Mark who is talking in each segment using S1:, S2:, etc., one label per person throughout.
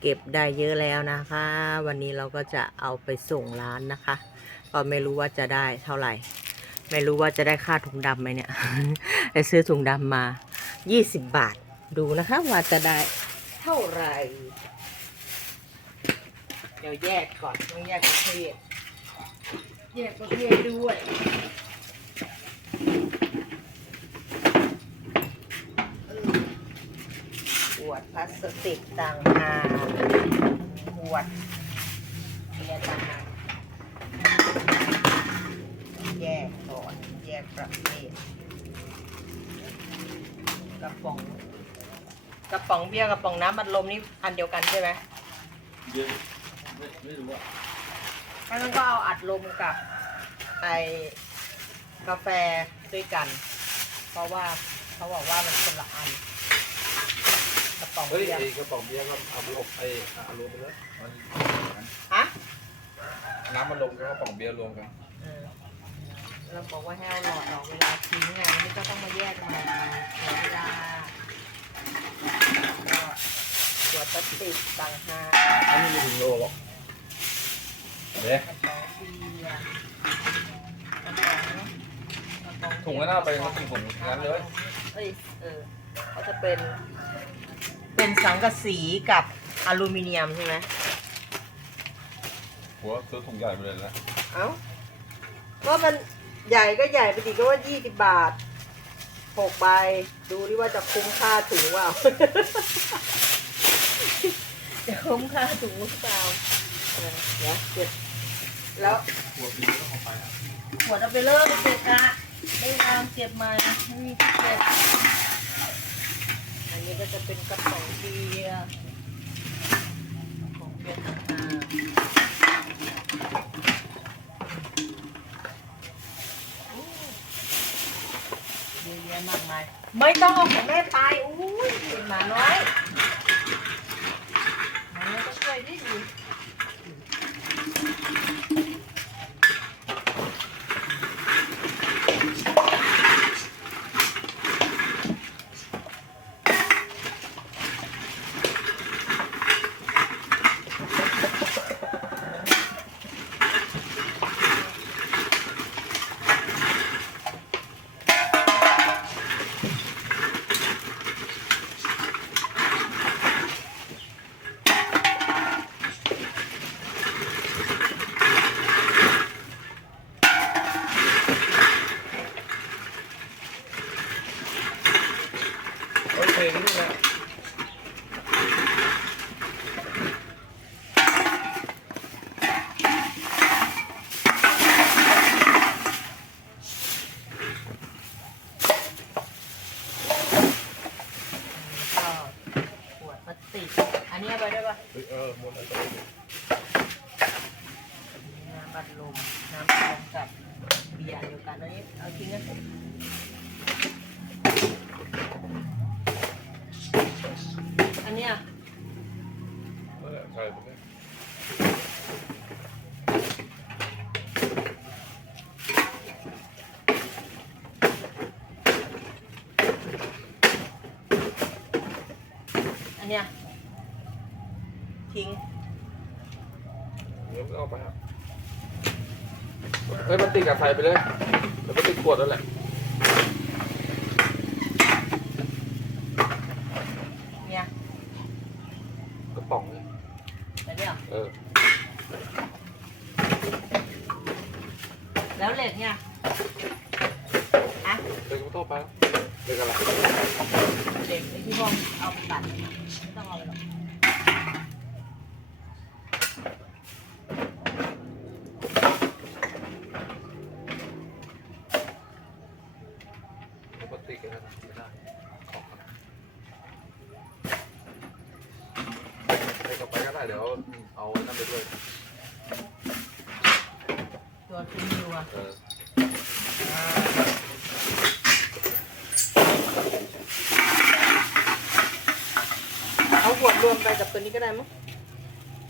S1: เก็บได้เยอะแล้วนะคะ วันนี้เราก็จะเอาไปส่งร้านนะคะ ก็ไม่รู้ว่าจะได้เท่าไหร่ ไม่รู้ว่าจะได้ค่าถุงดำไหมเนี่ยไปซื้อถุงดำมา 20 บาทดูนะคะว่าจะได้เท่าไหร่ เดี๋ยวแยกก่อนต้องแยกประเภทแยกประเภทด้วย วดพลาสติกต่างหากขวดเบียร์ต่างหากแยกก่อนแยกประเภทกระป๋องกระป๋องเบียร์กระป๋องน้ำบัดลมนี่อันเดียวกันใช่ไหม
S2: เยอะไม่ไม่รู้ว่า
S1: ถ้างั้นก็เอาอัดลมกับไอกาแฟด้วยกัน เพราะว่าเขาบอกว่ามันคนละอัน ป๋อง
S2: เฮ้ย
S1: เบียร์
S2: ไอ้กระป๋องเบียร์ก็เอาไปอบไอ้เอารวมไปเลยมัน
S1: ฮะ
S2: น้ำมันลงกับกระป๋องเบียร์รวมกัน
S1: เออเราบอกว่าให้เอาหลอดออกเวลาทิ้งไงนี่ก็ต้องมาแยกมาเสียเวลาก็ขวดพลาสติกต่างหาก
S2: อันนี้ไม่ถึงโลหรอกเด้
S1: กระป๋องเบียร์กระป๋องกระป๋อง
S2: ถุงก็น่าไปเขาถุงผมงั้นเลย
S1: เอ้ยเออเขาจะเป็น เป็นสังกะสีกับอลูมิเนียมใช่ไหม
S2: หัวซื้อถุงใหญ่ไปเลยแล้ว
S1: เอ้าก็มันใหญ่ก็ใหญ่ไปดิก็ว่ายี่สิบบาทหกใบดูดิว่าจะคุ้มค่าถุงเปล่า จะคุ้มค่าถุงหรือเปล่าเออเดี๋ยวเก็บแล้ว
S2: หัวปีต้องเอาไปอะ
S1: หมดเอาไปเลิกเก็บนะไม่ตามเก็บมาไม่มีที่เก็บอั นี้ก็จะเป็นกระป๋องเบียร์กระป๋องเบียร์ต่างๆเยอะแยะมากมาย ไม่ต้องเอาของแม่ไป อุ้ยเป็นหมาน้อยหมาน้อยก็ช่วยดิดู
S2: โอเคนี่แหละ
S1: ก็ขวดพลาสติก อันนี้เอาไปได้ปะ
S2: เฮ้ยเออหมดแล้ว
S1: น้ำบัดลม น้ำบัดลมกับเบียร์เดียวกันอันนี้เอาทิ้งกันอันเนี้
S2: อะใช่ไปเลย
S1: อันเนี้ยทิ้ง
S2: เดี๋ยวเอาไปครับ เฮ้ยมันติดกับใส่ไปเลยแล้วมันติดขวดนั่นแหละ
S1: เนี่ย
S2: กระป๋องนี่
S1: อันเนี้ย
S2: เออ
S1: แล้วเหล็กเนี่ยอะ
S2: เด็กก็ต้องไปเด็กอะไร
S1: เหล็กไอ้ที่พองเอาไปตัดไม่ต้องเอาไปหรอก
S2: ปกติกันนะไม่ได้ของครับให้ เขาไปก็ได้เดี๋ยวเอาไอ้นั่นไปด้วย
S1: ตัวทิ้งอยู่อะ
S2: เออ
S1: เอาขวดรวมไปกับตัวนี้ก็ได้มั้ง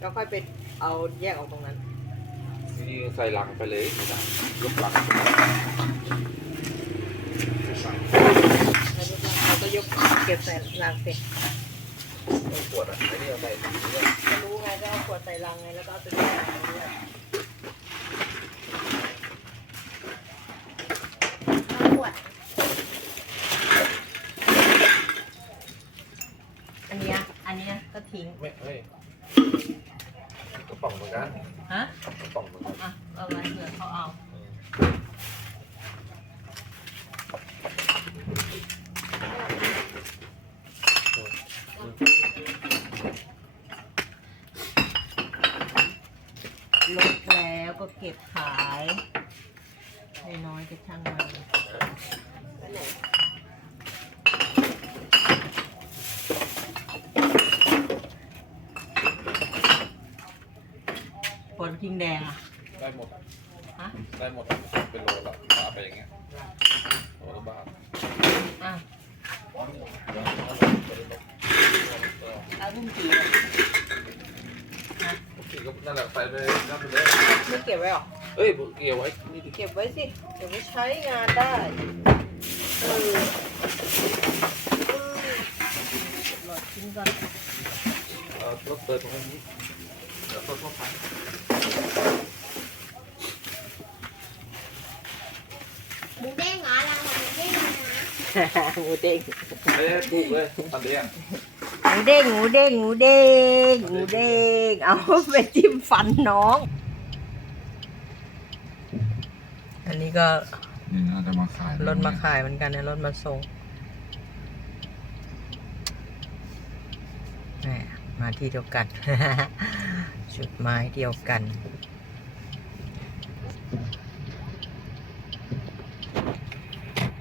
S1: แล้วค่อยไปเอาแยกออกตรงนั้น
S2: นี่ใส่ลังไปเลยไม่ได้ยกลัง
S1: แล้วเราก็ยกเก็บใส่รางเสร็จโอเค
S2: ขวดอะไอ้นี่เอาใส่ถุงเนี่ย
S1: ไม่รู้ไงก็เอาขวดใส่ลังไงแล้วก็เอาไปใส่ถังเนี่ย
S3: ขวด
S1: อันเนี้ยอันเนี้ยก็ทิ้ง
S2: ไม่เฮ้ยกระป๋องเหมือนกัน
S1: ฮะ
S2: กระป๋องเหมือนกัน
S1: อะเอาไว้เผื่อเขาเอา ลดแล้วก็เก็ บขายน้อยๆก็ช่างมันผลทิ้งแดงอะ
S2: ได้หมด
S1: ฮะ
S2: ได้หมด เป็นโลละเอาไปอย่างเงี้ยโลละบาท
S1: อะ
S2: เออ
S1: แล้วรุ่มจีน
S2: ปกติก็ นั่นแหละใส่ไปนั่นไปเลย
S1: ไม่เก็บไว้หรอ
S2: เอ้ยเกี่ยวไว้นี่ดิ
S1: เก็บไว้สิเก็บไว้ใช้งานได้เออเออหลอดทิ้งก่อน
S2: เออรถเปิดตรงนี้เดี๋ยวรถทั่วไป
S3: หมูเด้งเหรอเราหมูเด้งนะ
S1: หมูเด้ง
S2: เอ้ยถูกเลยตอนเนี้ย
S1: หมูเด้งหมูเด้งหมูเด้งหมูเด้งเอาไปจิ้มฟันน้อง อันนี้ก็
S2: นี่น่าจะมาขาย
S1: รถมาขายเหมือนกันนะรถมาส่งแหมมาที่เดียวกัน จุดหมายเดียวกัน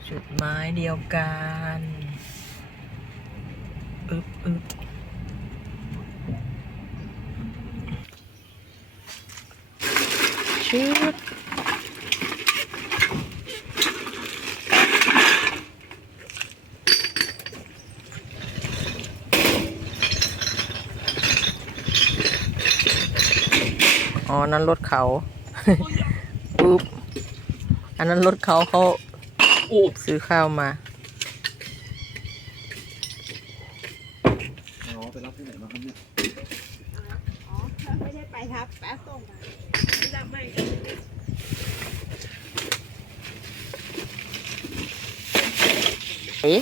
S1: จุดหมายเดียวกันอึบอึบ ชืดอ๋อ นั้นรถเขาปุ๊บ อันนั้นรถเขาเขา
S2: อู้
S1: ซื้อข้าวมา
S2: อ๋อไปรับที่ไหนมาครับเนี่ย
S3: อ๋อ ไม่ได้ไปครับ แป๊บส่งมาไม่ได้ไม่
S1: เอ๊ะ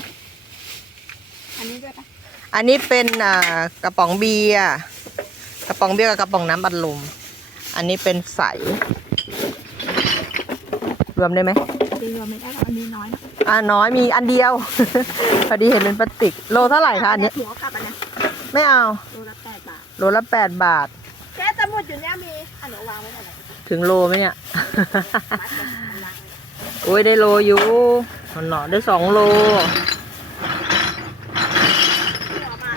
S3: อันนี้ด้วยปะ
S1: อันนี้เป็นอ่ากระป๋องเบียร์กระป๋องเบียร์กับกระป๋องน้ำบัดลม อันนี้เป็นใส รวมได้ไหม
S3: ดีรวมไม่ได้หรอกอันนี้น้อยนะ
S1: อ่าน้อยมีอันเดียว พอดีเห็นเป็นพลาสติก โลเท่าไหร่คะอันนี้
S3: หัวกลับอันเนี้ย
S1: ไม่เอา
S3: โลละแปดบาท
S1: โลละแปดบาท
S3: แค่สมุดอยู่เนี่ยมีอันเดี๋ยววางไว้หน่อยนะ
S1: ถึงโลไหมเนี่ย
S3: มัดเลยอันวางไว้
S1: โอ้ยได้โลอยู่มันหนอได้สองโล
S3: หัวมา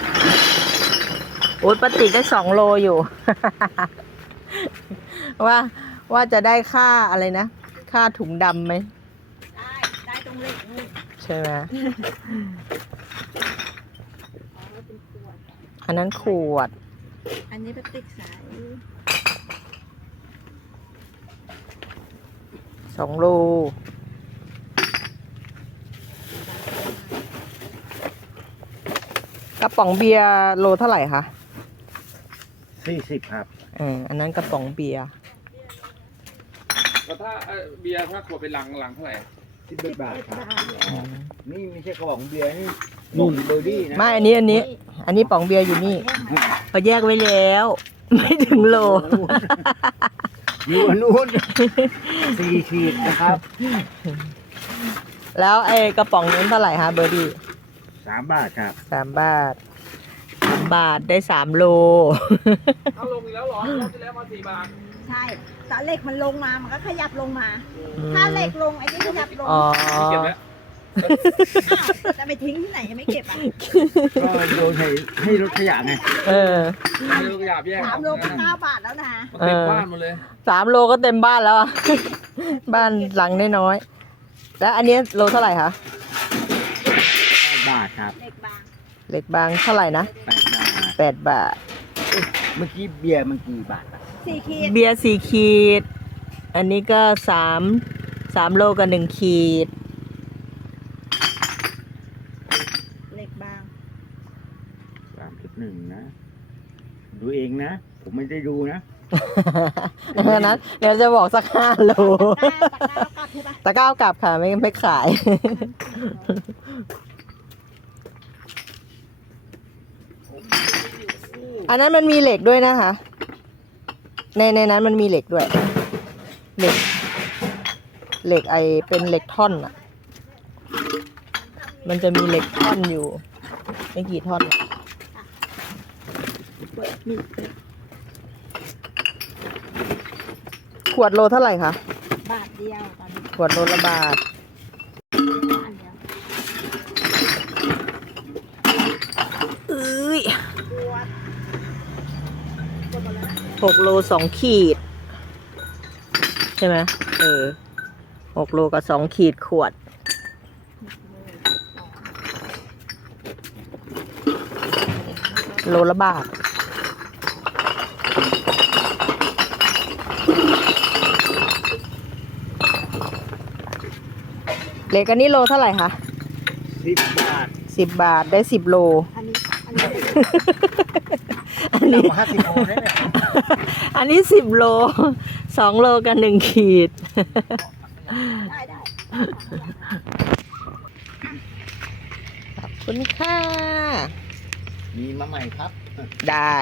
S1: โอ้ยปลาติกได้สองโลอยู่ ว่าว่าจะได้ค่าอะไรนะ ค่าถุงดำไหม
S3: ได้ ได้ตรงเหล็กนี่
S1: ใช่ไหม
S3: อ๋อแล้วเป็นขวด
S1: อันนั้นขวด
S3: อันนี้พลาสติก ส
S1: สองโลกระป๋องเบียร์โลเท่าไหร่คะ
S4: สี่สิบครับ
S1: เอออันนั้นกระป๋องเบียร์
S2: แล้วถ้าเอ่อเบียร์ถ้าขวดเป็นลังลังเท่าไหร่
S4: สิบเอ็ดบาทครับ
S3: ได้
S1: อืม
S4: นี่ไม่ใช่กระบอกเบียร์นี่นุ่นเบอร์ดี้นะ
S1: ไม่อันนี้อันนี้ อันนี้ป๋องเบียร์อยู่นี่เขาแยกไว้แล้ว ไม่ถึงโล
S4: อ ยู่อันนู้นสี่ขีดนะครับ
S1: แล้วไอ้กระป๋องนู้นเท่าไหร่คะเบอร์ดี้
S4: สามบาทครับ
S1: สามบาทสามบาทได้สามโล
S2: เอาลงอีกแล้วเหรอรอบที่แล้วมาสี่บาท
S3: ใช่ตอนเหล็กมันลงมา มันก็ขยับลงมา ถ้าเหล็กลงไอ้นี่ขยับลง
S1: อ๋อ
S2: เก็บแล้ว
S3: อ้าว จะไปทิ้งที่ไหนยังไม่เก็บอะ
S4: ก็โยนให้ให้รถขยะไง
S1: เออ
S2: ไม่รู้ก็หยาบแยก
S3: สามโลก็เก้าบาทแล้วนะ
S2: มันเต็มบ้านหมดเลย
S1: สามโลก็เต็มบ้านแล้วอะบ้านหลังน้อยๆแล้วอันนี้โลเท่าไหร่คะ
S4: แปดบาทครับ
S3: เหล็กบาง
S1: เหล็กบางเท่าไหร่นะ
S4: แปดบาท
S1: แปดบาท
S4: เมื่อกี้เบียร์มันกี่บาทอะ
S3: สี่ขีด
S1: เบียร์สี่ขีด อันนี้ก็สามสามโลกับหนึ่งขีด
S3: เหล็กบาง
S2: สามสิบ
S4: หนึ่งนะ เองนะ ผมไม่ได้ดูนะ
S1: ดังนั้นเดี๋ยวจะบอกสักห้าโล
S3: ตะกร้าตะกร้ากลับใช่ปะ
S1: ตะกร้าวกลับค่ะ ไม่ไม่ขาย อันนั้นมันมีเหล็กด้วยนะคะ ในในนั้นมันมีเหล็กด้วย เหล็ก เหล็กไอเป็นเหล็กท่อนอะมันจะมีเหล็กท่อนอยู่ ไม่กี่ท่อน
S3: เปิดนี่
S1: ขวดโลเท่าไหร่คะ
S3: บาทเดียวตอนนี้
S1: ขวดโลละบาท
S3: บาทเดียว
S1: เอ้ย
S3: ขวดขวดหมดแล้ว
S1: หกโลสองขีด ใช่ไหมเออหกโลกับสองขีดขวด โลละบาท เหล็กอันนี้โลเท่าไหร่คะ
S4: สิบบาท
S1: สิบบาทได้สิบโล
S3: อันนี้ อันนี้
S1: อันนี้
S4: ห้าสิบโลได้เนี่ย
S1: อันนี้สิบโลสองโลกันหนึ่งขีด
S3: ได้ได้
S1: ขอบคุณค่ะ
S4: มีมาใหม่ครับ
S1: ได้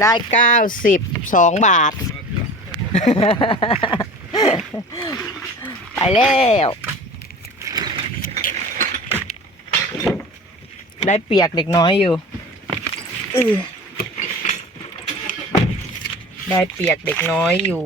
S1: ได้เก้าสิบสองบาทไป แล้วได้เปียกเด็กน้อยอยู่อื้อได้เปียกเด็กน้อยอยู่